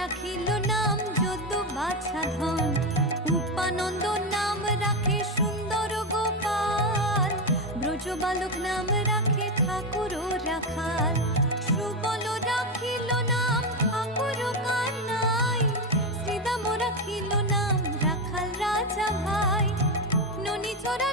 রাখিল নাম যদু বাছা ধন, উপানন্দ নাম রাখে সুন্দর গোপাল, ব্রজ বালক নাম রাখে ঠাকুর রাখাল, সুবল রাখিল নাম ঠাকুর কানাই, শ্রীদাম রাখিল নাম রাখাল রাজা ভাই, ননী চোরা